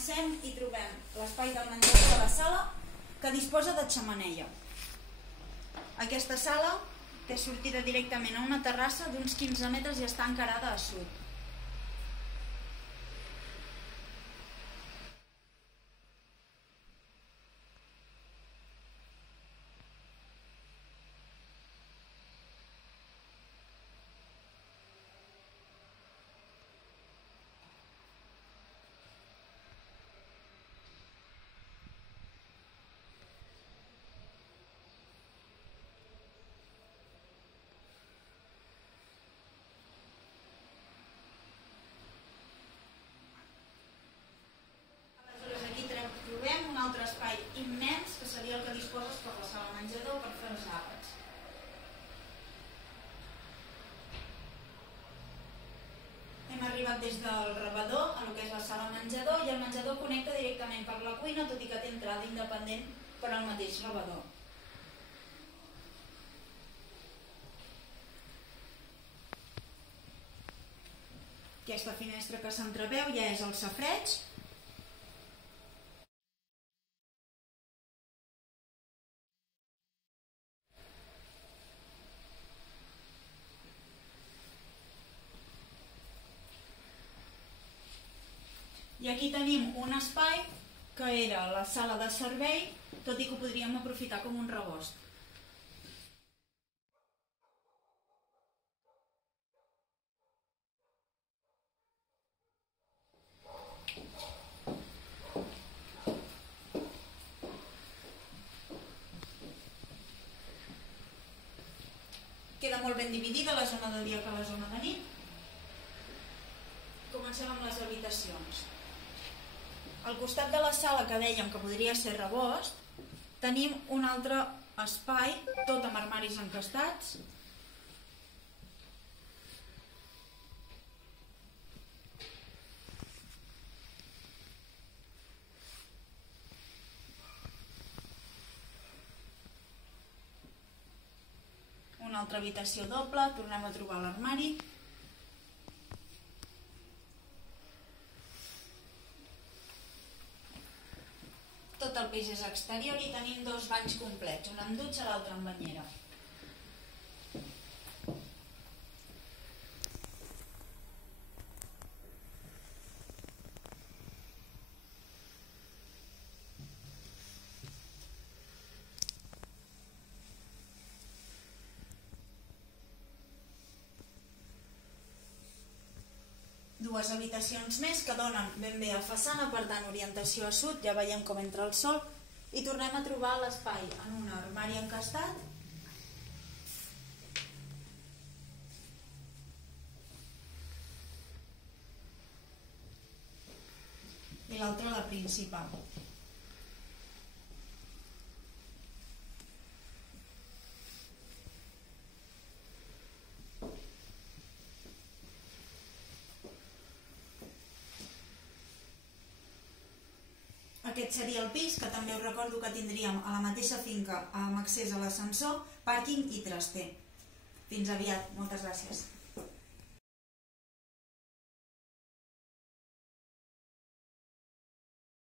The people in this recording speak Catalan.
Avancem i trobem l'espai del menjador de la sala que disposa de xemeneia. Aquesta sala té sortida directament a una terrassa d'uns 15 metres i està encarada a sud. Un altre espai immens que seria el que disposes per la sala menjador per fer els àpats. Hem arribat des del rebedor a el que és la sala menjador i el menjador connecta directament per la cuina, tot i que té entrada independent per al mateix rebedor. Aquesta finestra que s'entreveu ja és el safareig. I aquí tenim un espai que era la sala de servei, tot i que ho podríem aprofitar com un rebost. Queda molt ben dividida la zona de dia que la zona de nit. Comencem amb les habitacions. Al costat de la sala que dèiem que podria ser rebost, tenim un altre espai, tot amb armaris encastats. Una altra habitació doble, tornem a trobar l'armari. Tot el pis és exterior i tenim dos banys complets, un amb dutxa i l'altre amb banyera. Dues habitacions més que donen ben bé a façana, per tant orientació a sud, ja veiem com entra el sol, i tornem a trobar l'espai en un armari encastat i l'altre la principal. Aquest seria el pis, que també us recordo que tindríem a la mateixa finca amb accés a l'ascensor, pàrquing i traster. Fins aviat, moltes gràcies.